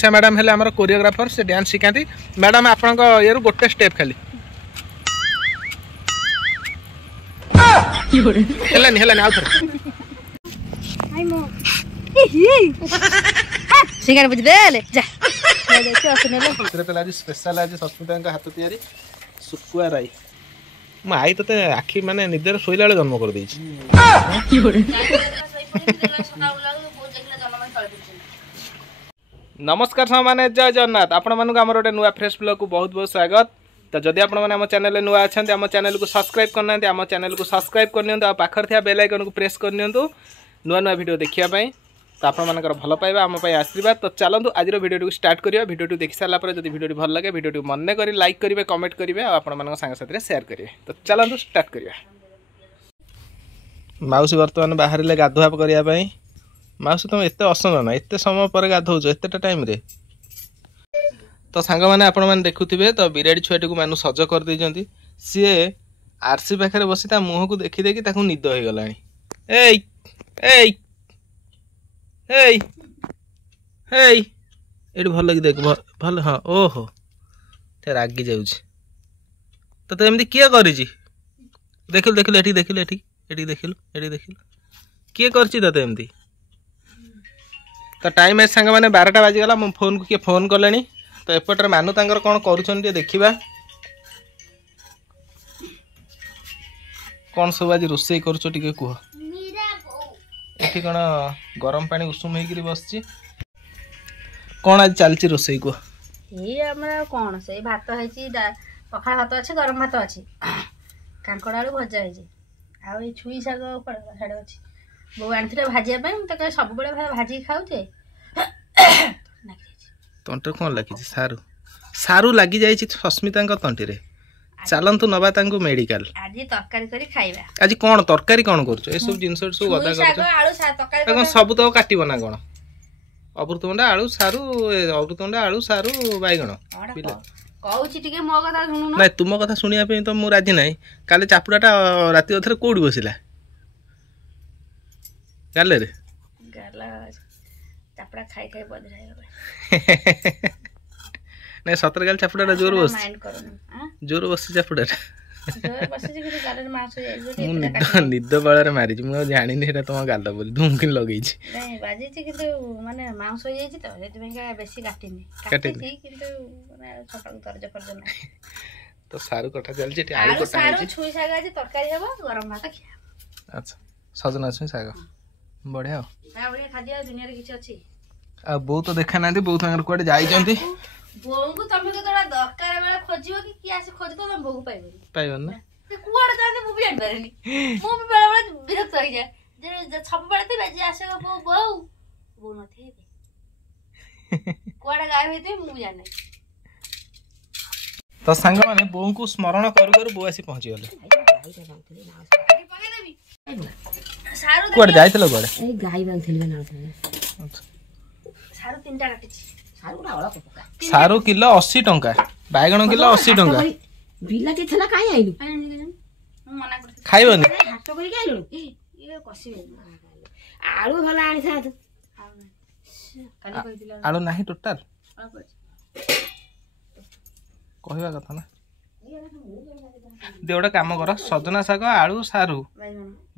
से मैडम हेले हमर कोरियोग्राफर से डांस सिखाती मैडम आपन ये गोटे स्टेप खाली हेलानी हेलानी आउ थोड़ा सिंगार बुझ दे ले जा देखो असने ले दूसरे पे आज स्पेशल आज सस्मिता का हाथ तैयारी सुकुआ राई म आई तते आखी माने निदर सोइला बेले जन्म कर देछि नमस्कार सामान्य जय जगन्नाथ आपण मानक हमर ओटे नुआ फ्रेश ब्लॉग को बहुत बहुत स्वागत। तो जदि आपण माने हम चैनल नुआ अछंती हम चैनल को सब्सक्राइब करना हम चैनल को सब्सक्राइब करनियंतु आ पाखर थिया बेल आइकन को प्रेस करनियंतु नुआ नुआ वीडियो देखिया पई तो आपण मानकर भल पाइबा हम पई आशीर्वाद। तो चलंतु आज वीडियो को स्टार्ट करिया वीडियो देखि साला पर जदि वीडियो भल लगे वीडियो मन करी लाइक करिवे कमेंट करिवे आ आपण मानक संग साथी रे शेयर करिवे। तो चलंतु स्टार्ट करिया। माउसी वर्तमान बाहर गाधुआ करिया पई माउसी तुम एत असंग एत समय पर गाधौच एत टाइम रे तो सांग मैंने आपण मैंने देखुवे तो बिराड़ी छुआटी को मानु सज कर देइजंती सी आरसी पाखे बसी ता मुह को देखी देखी ताकू निद हो गला एई एई एई एई एठी भल कि देख भल हाँ ओहो ते रागी जाउछ तो एमती किए करिछि देखिल देखिल एठी देखिल एठी एठी देखिल एठी देखिल किए करछि तते एमती तो टाइम है सांग मैंने 12टा बाजीगला मो फोन को किए फोन कले तो एपटे मानु तांकर कौन कर देखा कौन सब आज रोसे कर कह ये कौन गरम पानी उषुम हो बस कौन आज चलती रोसे कह कौन से भात है पखाड़ भात अच्छे गरम भात अच्छे कांकड़ आलू भजा है छुई शाग अच्छी बो आनी भाजापी सब भाजी खाऊे तंटे कौन लगी सारू सारू लगी जाइए सस्मिता तंटी चलतु नवा मेडिकल आज तरकारी करी खाइबा आज कौन तरकारी कौन कर ए सब जिन सब गदा कर सब तो काटब ना कौन अमृतभंडा आलू सारू अमृतभंडा आलू सारू बैगण ना तुम कथा शुणा तो मुझे राजी ना काले चापुड़ाटा राति अधर कौट बसला गाले रे चापड़ा खाई खाई बदरा नहीं सतर गाल चापुड़ा जोर बस जोर बस चापुड़ा निद बल मारी मुझे जानी तुम गाल बोली धूम कि लगे बाजी माने मांस हो जाइए तो से बेसी काटिनी तो सारू कटा चलती छुई शाग आज तरकारी हेबो गरम भात खिया अच्छा सजना छुई शाग बढ़िया खाद्य दुनिया किसी अच्छी आ बो तो देखा ना बहुत कुआडे जाइछंती बोऊ को तमे तो तोड़ा दरकार बेले खोजियो कि आसे खोज तो तमे बोऊ पाइबन ना ते कुआडे जाने मु भी जान पारेनी मु भी बेले बेले विरक्त हो जाए जे सब बेले थे जे आसे बोऊ बोऊ न थे कुआडे गायब हेते मु जाने तो संग माने बोऊ को स्मरण कर बो आसी पहुंची गले सारू कुआडे जाइतलो कुआडे ए गाय बांधथिल ना सारू तीनटा काटिछि सारू ना वाला पका सारू किलो 80 टंका बैगण किलो 80 टंका बिलाती थला काई आइलु मु मना कर खाइबनी हाथ करी के आइलु ये कसी आलू भला आनी था काली कहि दिला आलू नाही टोटल कहवा कथा ना देवडा काम कर सजना साग आलू सारू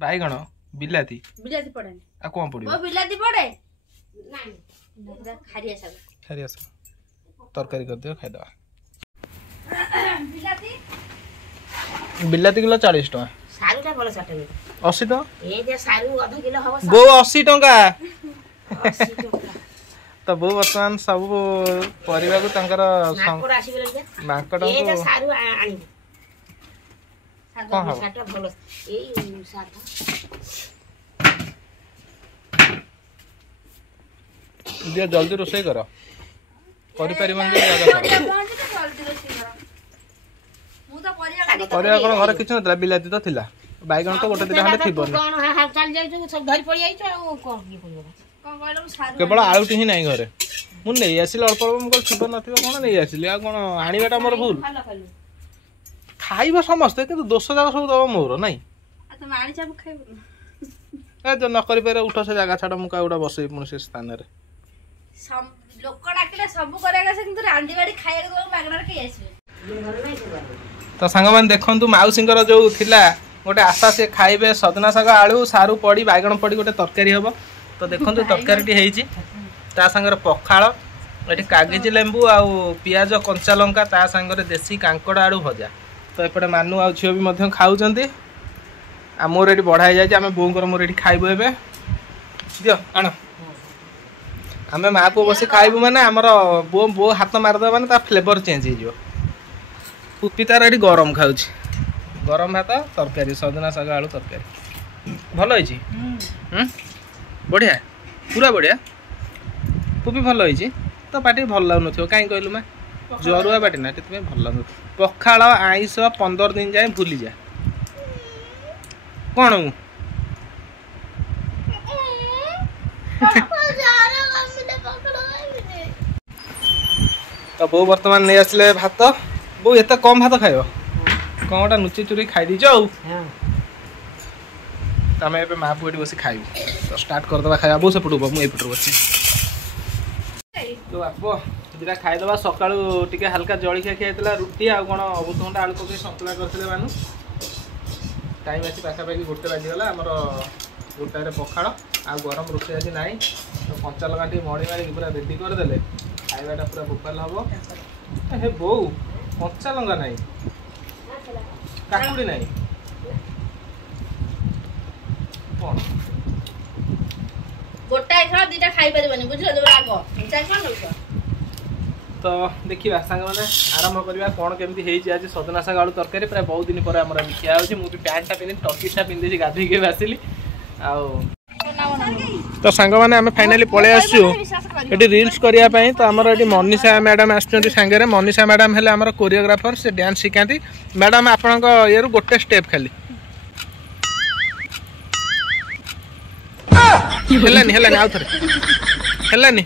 बैगण बिलाती बिलाती पड़े आ कोन पड़ियो ओ बिलाती पड़े ना खारिया साग तरकारी कर दियो खाइ दवा बिलाती बिलाती किलो 40 टका सारूटा बोलो 60 टका 80 टका ए जे सारू आधा किलो हबो बो 80 टका 80 टका तो बो वर्तमान सब परिवा को तंकर माकड़ आसी गेल के माकड़ ए जे सारू आनी कौन साटा बोलो ए साटा दिया जल्दी रोषे कर घर किछ नथला बिलाती तो थिला बैगण तो गोटे दिन खंडे थिबो केवल आलूटी ही नहीं घरे मु नहीं आसिल अल्प अल्प मुझे थिबो नथिबो कोन नहीं आसिल आ कोन आनिबाटा मोर भूल खाइबो समस्ते किंतु दोष जाक सब दबो मोर नहीं ए जो न करि पारे उठ से जगह छाड़ मु का उडा बसई पुन से स्थान रे लोक डाकिले सब करेगा से किंतु रांदी बाड़ी खाइए को मागणार के आसीबे तो सांग मैंने देखु माउसींकर जो थिला गोटे आशा से खाइबे सजना शाग आलू सारू पड़ी बैगण पड़ी गोटे तरकारी हम तो देखो तरकारी होती ता सांगे पखाड़ ये कागज लेंबू आउ पियाज कंचा लंका ता सांगे देसी कांकड़ आलू भजा तो एपटे मानू आ झील भी खाऊँच आ मोर ये बढ़ाई जाए आम बोर मोर ये खाइबु ए दियो आण आम माँ पुओ बस खाइबु माने आमर बो बो हाथ मारिद माने ता फ्लेवर चेंज हो पुपी तार ये गरम खाऊ गरम भात तरकारी सजना शाग आलू तरकारी भल बढ़िया पूरा बढ़िया पुपी भल तो पार्टी भल लगुन कहीं कहलु माँ जरुआ पार्टी ना भल लगुन पखाड़ आईस 15 दिन जाए भूली जा कौन तो बो बर्तमान नहीं आसले भात बो एत कम भात खाइब कौटा नुची चुरी खाई दीच आम ए माँ पुटी बस खाइबू तो स्टार्ट करदे खाଇବା बो से पड़ब मुझे बस तो बाप दुटा खाईदे सका टे हाल्का जलिया खाई रुटी आ कौन अमृतभंडा आलू पकड़ सतुला करते मानू टाइम आसी पाखापाखि 1 बाजिगला आमर 1 पखाड़ आ गरम रोषे आज ना तो कंचा लगा टे मड़ी मारिक पूरा रेडी करदे खाइबाटा पूरा बोपाल हम हे बो कंचा लंगा ना काकुड़ी ना कौन गोटा खाओ दीटा खाई परिबनी बुझलो जो राग चार कोन लोक तो देखिए सांग मैंने आरंभ करवा कौन केमती होती आज सजना शाग आलू तरकारी प्राय बहुत दिन पर आम खिया हो मुझे पैंटा पिंधि टर्कीटा पिंधि गाधे आसली तो सांग मैंने आम फाइनाली पलि आसु रील्स करने तो आमर ये मनीषा मैडम आसंगे मनीषा मैडम है आमर कोरियोग्राफर से डांस शिखाती मैडम आपण ये गोटे स्टेप खाली हेलानी हेलानी आउ थे हेलानी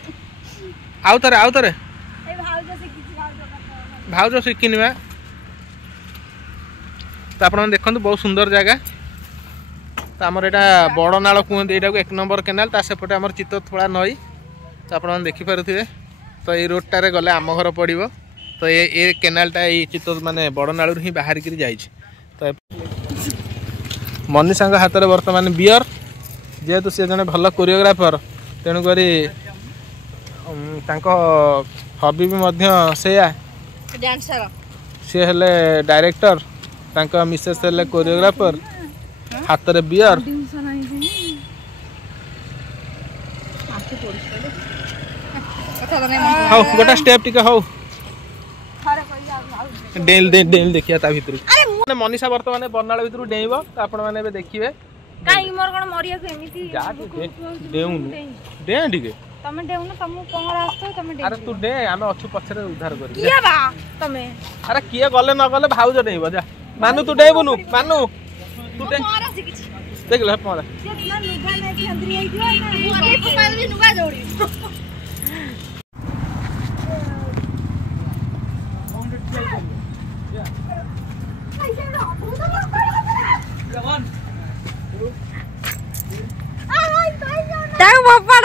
आउ थे भाउज शिखिनी बा तो आप देखो बहुत सुंदर जगह तो आमर यहाँ बड़ नाल कहते यहाँ 1 नंबर केनाल सेपटे आम चित्तथोड़ा नई तो आप देखिपे तो ये रोडटारे गले आम घर पड़ो तो ये केनालटा ये चित्त माने बड़ नाल ही बाहर कर जाए तो मनीषा हाथ में बर्तमान बियर जेहेतु सी जड़े भल कोरियोग्राफर तेणुक हबी भी से सी हेले डायरेक्टर मिसेस हेले कोरियोग्राफर हाथ में बियर हौ गोटा स्टेप टिके हौ डेल देखिया ता भितर मनीषा बर्तमान बर्नाल भितर डेइब तो आपण माने देखिए काई मोर कोन मरिया को एमिति डेउनु डे टिके तमे डेउनु तमु पंगरा आस्तो तमे डे अरे तू डे आमे अच्छु पछरे उद्धार कर किया बा तमे अरे किए गले न गले भाउज डेइब जा मानु तू डेइबनु मानु तू डे मारा सिकिछि देख ले परा से ना नुगा नै कि अंदर आई दियो ना मोरे पपाल भी नुगा जोड़ी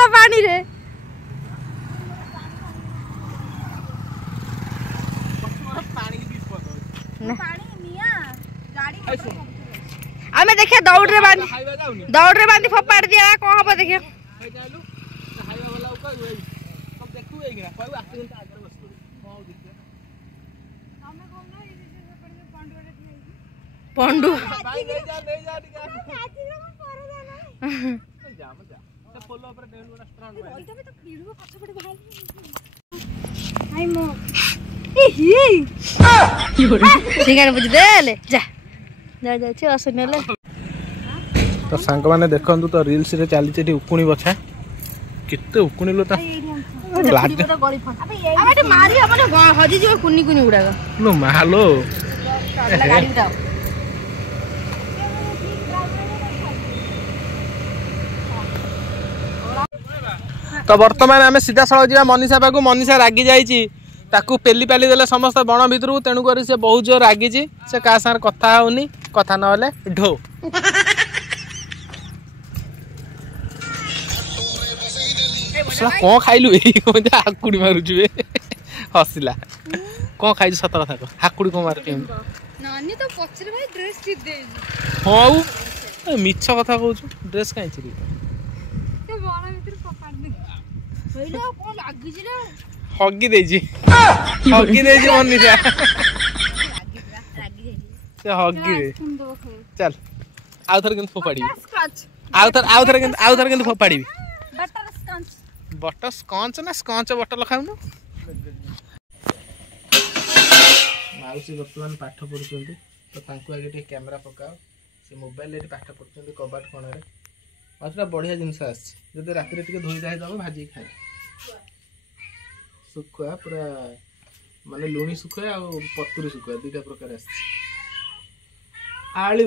पानी रे आमे देखिए दौड़ रे बांधी फपाड़ दिया कौन हम देखिए पंडू बुझ दे जा तो सांग मैंने देखु तो रील्स रे चली उकुणी बछा केते उकुणी लो ता हजी जो कुनी कुनी गुड़ाक लो मालो तो बर्तमान आम सीधा सड़क जा मनीषा पाक मनीषा रागी जाइए ताकू पेली पाली देले समस्त बण भितर तेणुक से बहुत जोर रागी से क्या सागर कथा होनी कथा ना ढो ମସଲା କଣ ଖାଇଲୁ ଏଇ ହାକୁଡ଼ି ମାରୁଛୁ ହସିଲା କଣ ଖାଇଛୁ ସତ କଥା କହ ହାକୁଡ଼ି କଣ ମାରୁଛୁ ନାନୀ ତ ପଛରେ ଭାଇ ଡ୍ରେସ୍ ଚିରି ଦେଇଛି ହଉ ମିଛ କଥା କହୁଛୁ ଡ୍ରେସ୍ କାହିଁ ଚିରି ସେ ବଣ ଭିତରେ ପକାଡ଼ି ଦେ କହିଲା କଣ ଲାଗିଛି ନା ହଗି ଦେଇଛି ମନିଷା ସେ ହଗି ଦେ ଚାଲ ଆଉ ଥରେ କେମିତି ଫୋପାଡ଼ିବି ଆଉ ଥରେ କେମିତି ଫୋପାଡ଼ିବି ବଟର ସ୍କଞ୍ଚ ନା ସ୍କଞ୍ଚ ବଟଲ ଖାଉନୁ ମାଉସୀ ବର୍ତ୍ତମାନ ପାଠ ପଢୁଛନ୍ତି ତ ତାଙ୍କୁ ଆଗେ ଟିକେ କ୍ୟାମେରା ପକାଅ ସେ ମୋବାଇଲରେ ଏଠି ପାଠ ପଢୁଛନ୍ତି କବାଟ କୋଣରେ ମାଉସୀଟା ବଢ଼ିଆ ଜିନିଷ ଆସିଛି ଯଦି ରାତିରେ ଟିକେ ଧୋଇ ଧାଇ ଦେବ ଭାଜିକି ଖାଏ ଶୁଖୁଆ ପୁରା ମାନେ ଲୁଣି ଶୁଖୁଆ ଆଉ ପତୁରି ଶୁଖୁଆ ଦୁଇଟା ପ୍ରକାର ଆସିଛି ଆଳୁ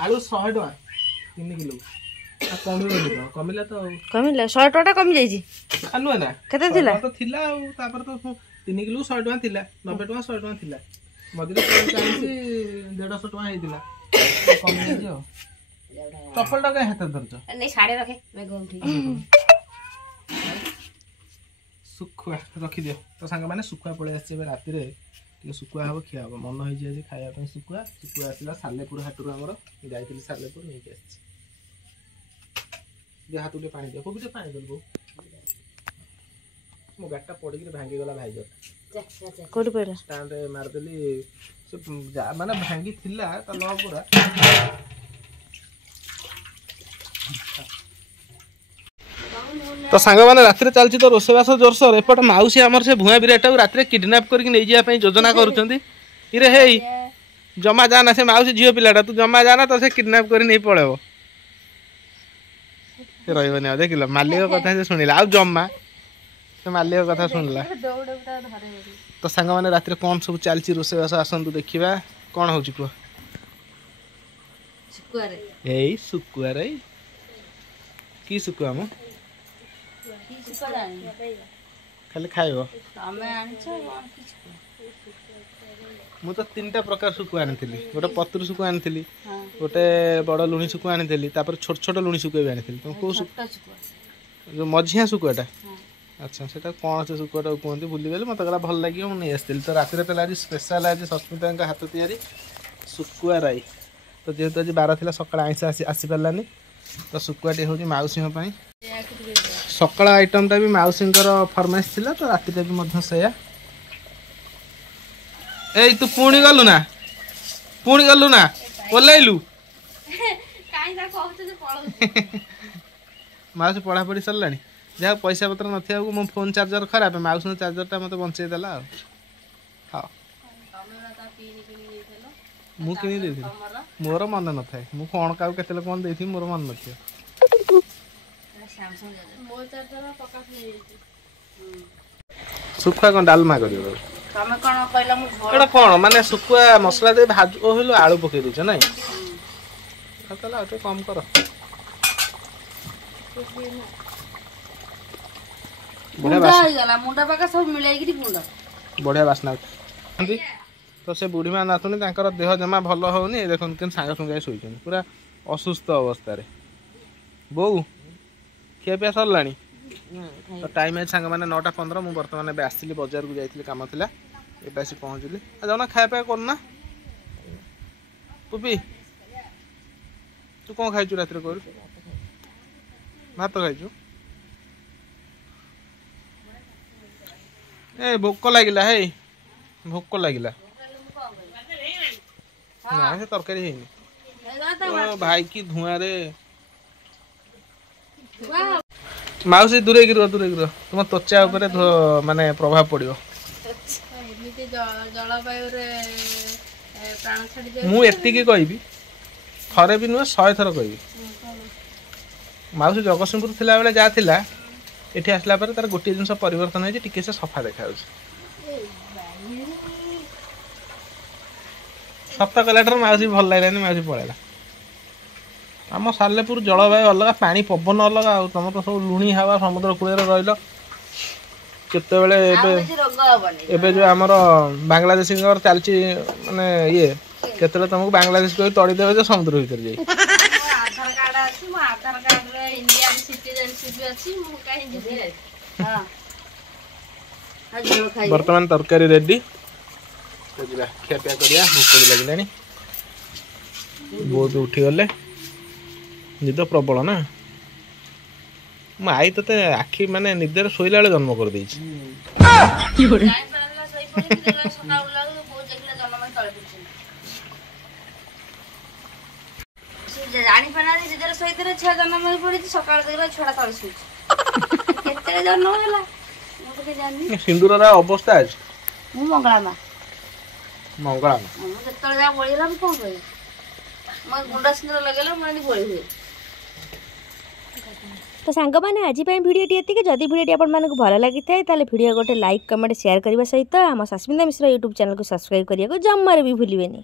100 ଟଙ୍କା 3 କିଲୋ କମିଲା ତ କମିଲା 100 ଟଙ୍କା କମି ଯାଇଛି ନୁହେଁ ନା କେତେ ଥିଲା ତ ଥିଲା ଆଉ ତାପରେ ତ 3 କିଲୋ 100 ଟଙ୍କା ଥିଲା 90 ଟଙ୍କା 100 ଟଙ୍କା ଥିଲା ମଝିରେ 150 ଟଙ୍କା ହେଇଥିଲା କମିଯାଇଛି ଆଉ ଚପଲଟା କାହିଁ ହାତରେ ଧରିଛ ଶୁଖୁଆ ରଖିଦିଅ ତ ସାଙ୍ଗମାନେ ଶୁଖୁଆ ପଳେଇ ଆସିଛି ଏବେ ରାତିରେ ଟିକେ ଶୁଖୁଆ ହବ ଖିଆ ହବ ମନ ହେଇଛି ଆଜି ଖାଇବା ପାଇଁ ଶୁଖୁଆ ଆସିଲା ସାଲେପୁର ହାଟରୁ ଆମର ଯାଇଥିଲି ସାଲେପୁର ନେଇକି ଆସିଛି ଯେ ହାତକୁ ଟିକେ ପାଣି ଦିଅ କୋଉ ଟିକେ ପାଣି ଦେବୁ ମୋ ଗାଡ଼ିଟା ପଡ଼ିକିରି ଭାଙ୍ଗିଗଲା ଭାଇଜର କୋଉଠି ପଇଲା ଷ୍ଟାଣ୍ଡରେ ମାରିଦେଲି ସେ ମାନେ ଭାଙ୍ଗି ଥିଲା ତା ଲ ପୁରା ତ ସାଙ୍ଗମାନେ ରାତିରେ ଚାଲିଛି ତ ରୋଷେଇବାସ ଜୋରସୋର ଏପଟେ ମାଉସୀ ଆମର ସେ ଭୁଆଁ ବିରାଟଟାକୁ ରାତିରେ କିଡନାପ୍ କରିକି ନେଇଯିବା ପାଇଁ ଯୋଜନା କରୁଛନ୍ତି ଇରେ ହେଇ ଜମା ଯାନା ସେ ମାଉସୀ ଝିଅ ପିଲାଟା ତୁ ଜମା ଯାନା ତ ସେ କିଡନାପ୍ କରି ନେଇ ପଳେଇବ ସେ ରହିବନି ଆଉ ଦେଖିଲ ମାଲିକ କଥା ସେ ଶୁଣିଲା ଆଉ ଜମା ସେ ମାଲିକ କଥା ଶୁଣିଲା ତ ସାଙ୍ଗମାନେ ରାତିରେ କ'ଣ ସବୁ ଚାଲିଛି ରୋଷେଇବାସ ଆସନ୍ତୁ ଦେଖିବା କ'ଣ ହଉଛି କୁହ ଏଇ ଶୁଖୁଆରେ କି ଶୁଖୁଆ ମ ଖାଲି ଖାଇବ ମୁଁ ତ 3ଟା ପ୍ରକାର ଶୁଖୁଆ ଆଣିଥିଲି ଗୋଟେ ପତୁର ଶୁଖୁଆ ଆଣିଥିଲି ଗୋଟେ ବଡ଼ ଲୁଣି ଶୁଖୁଆ ଆଣିଥିଲି ତାପରେ ଛୋଟ ଛୋଟ ଲୁଣି ଶୁଖୁଆ ବି ଆଣିଥିଲି ତମ କୋଉ ଯୋଉ ମଝିଆ ଶୁଖୁଆଟା ଆଚ୍ଛା ସେଟା କ'ଣ ସେ ଶୁଖୁଆଟାକୁ କୁହନ୍ତି ଭୁଲିଗଲି ମୋତେ କହିଲା ଭଲ ଲାଗିବ ମୁଁ ନେଇ ଆସିଥିଲି ତ ରାତିରେ ତାହେଲେ ଆଜି ସ୍ପେଶାଲ ଆଜି ସସ୍ମିତାଙ୍କ ହାତ ତିଆରି ଶୁଖୁଆ ରାଇ ତ ଯେହେତୁ ଆଜି ବାର ଥିଲା ସକାଳେ ଆଇଁଷ ଆସିପାରିଲାନି ତ ଶୁଖୁଆଟି ହେଉଛି ମାଉସୀଙ୍କ ପାଇଁ ସକାଳ ଆଇଟମଟା ବି ମାଉସୀଙ୍କର ଫରମାଇଶ ଥିଲା ତ ରାତିରେ ବି ମଧ୍ୟ ସେଇଆ ଏଇ ତୁ ପୁଣି ଗଲୁ ନା ଓହ୍ଲେଇଲୁ ମାଉସୀ ପଢ଼ାପଢ଼ି ସରିଲାଣି ଯାହା ପଇସା ପତ୍ର ନଥିବାକୁ ମୋ ଫୋନ୍ ଚାର୍ଜର ଖରାପ ମାଉସୀଙ୍କ ଚାର୍ଜରଟା ମୋତେ ବଞ୍ଚେଇ ଦେଲା ଆଉ ହଉ ମୁଁ କିଣି ଦେଇଥିଲି ମୋର ମନେ ନଥାଏ ମୁଁ କ'ଣ କାହାକୁ କେତେବେଳେ କ'ଣ ଦେଇଥିବି ମୋର ମନେ ନଥିବ ଶୁଖୁଆ କ'ଣ ଡାଲମା କରିବ ଏଇଟା କ'ଣ ମାନେ ଶୁଖୁଆ ମସଲା ଦେଇ ଭାଜୁ କହିଲୁ ଆଳୁ ପକେଇ ଦଉଛ ନାଇଁ ତାହେଲେ ଆଉ ଟିକେ କମ୍ କର ବଢିଆ ବାସ୍ନା ତ ସେ ବୁଢୀ ମା ନାତୁଣୀ ତାଙ୍କର ଦେହ ଜମା ଭଲ ହଉନି ଦେଖନ୍ତୁ କେମିତି ସାଙ୍ଗେ ସାଙ୍ଗେ ଶୋଇଛନ୍ତି ପୁରା ଅସୁସ୍ଥ ଅବସ୍ଥାରେ ବୋଉ ଖିଆପିଆ ସରିଲାଣି ତ ଟାଇମ୍ ଅଛି ସାଙ୍ଗମାନେ 9:15 ମୁଁ ବର୍ତ୍ତମାନ ଏବେ ଆସିଥିଲି ବଜାରକୁ ଯାଇଥିଲି କାମ ଥିଲା ଏବେ ଆସି ପହଞ୍ଚିଲି ଆଉ ଯାଉନା ଖାଇବା ପିଇବା କରୁନା ପୁପି ତୁ କ'ଣ ଖାଇଛୁ ରାତିରେ କହିଲୁ ଭାତ ଖାଇଛୁ ଏ ଭୋକ ଲାଗିଲା ହେଇ ଭୋକ ଲାଗିଲା ନା ସେ ତରକାରୀ ହେଇନି ଭାଇ କି ଧୂଆଁରେ ମାଉସୀ ଦୂରେଇକି ରୁହ ତୁମ ତ୍ୱଚା ଉପରେ ମାନେ ପ୍ରଭାବ ପଡିବ ମୁଁ ଏତିକି କହିବି ଥରେ ବି ନୁହେଁ 100 ଥର କହିବି ମାଉସୀ ଜଗତସିଂହପୁର ଥିଲାବେଳେ ଯାହା ଥିଲା ଏଠି ଆସିଲା ପରେ ତାର ଗୋଟିଏ ଜିନିଷ ପରିବର୍ତ୍ତନ ହେଇଛି ଟିକେ ସେ ସଫା ଦେଖାଯାଉଛି ସପ୍ତାହ କଲାଠାରୁ ମାଉସୀ ଭଲ ଲାଗିଲାନି ମାଉସୀ ପଳେଇଲା ଆମ ସାଲେପୁର ଜଳବାୟୁ ଅଲଗା ପାଣି ପବନ ଅଲଗା ଆଉ ତମର ତ ସବୁ ଲୁଣି ହାୱା ସମୁଦ୍ର କୂଳରେ ରହିଲ କେତେବେଳେ ଏବେ ଯୋଉ ଆମର ବାଂଲାଦେଶୀଙ୍କର ଚାଲିଛି ମାନେ ଇଏ କେତେବେଳେ ତମକୁ ବାଂଲାଦେଶ କହି ତଡ଼ିଦେବେ ଯେ ସମୁଦ୍ର ଭିତରେ ଯାଇ ରେସିପି ଅଛି ମୁଁ କାହିଁ ଯିବି। ହଁ ଆଉ ଝୋଳ ଖାଇବି। ବର୍ତ୍ତମାନ ତରକାରୀ ରେଡି ଯିବା ଖିଆପିଆ କରିବା ଭୋକ ବି ଲାଗିଲାଣି ବହୁତ ଉଠିଗଲେ ନିଦ ପ୍ରବଳ ନା ମୋ ଆଈ ତତେ ଆଖି ମାନେ ନିଦରେ ଶୋଇଲା ବେଳେ ଜନ୍ମ କରିଦେଇଛି ଜାଣିପାରୁନାହାନ୍ତି ଯେତେବେଳେ ଶୋଇଥିଲେ ଛୁଆ ଜନ୍ମ ହେଇ ପଡିଛି ସକାଳ ଦେଖିଲା ଛୁଆଟା ତଳେ ଶୋଇଛି କେତେବେଳେ ଜନ୍ମ ହେଲା ମୁଁ ତ ଜାଣିନି। ସିନ୍ଦୁରର ଅବସ୍ଥା ଅଛି ମୁଁ ମଙ୍ଗଳା ମା ମୁଁ ଯେତେବେଳେ ଯାହା ବଳିଗଲା ମୁଁ କଣ କରିବି ମୋ ଗୁଣ୍ଡ ସିନ୍ଦୁର ଲଗେଇଲେ ମୁଁ ଏମିତି ବଳି ହୁଏ। तो सांगमाने आज भिडियोटी एतिक जदि भिडियोटी आपको भल लगी था भिडियो गोटे लाइक कमेंट शेयर करने सहित आम सस्मिता मिश्र यूट्यूब चैनल को सब्सक्राइब करने को जमार भी भूलें।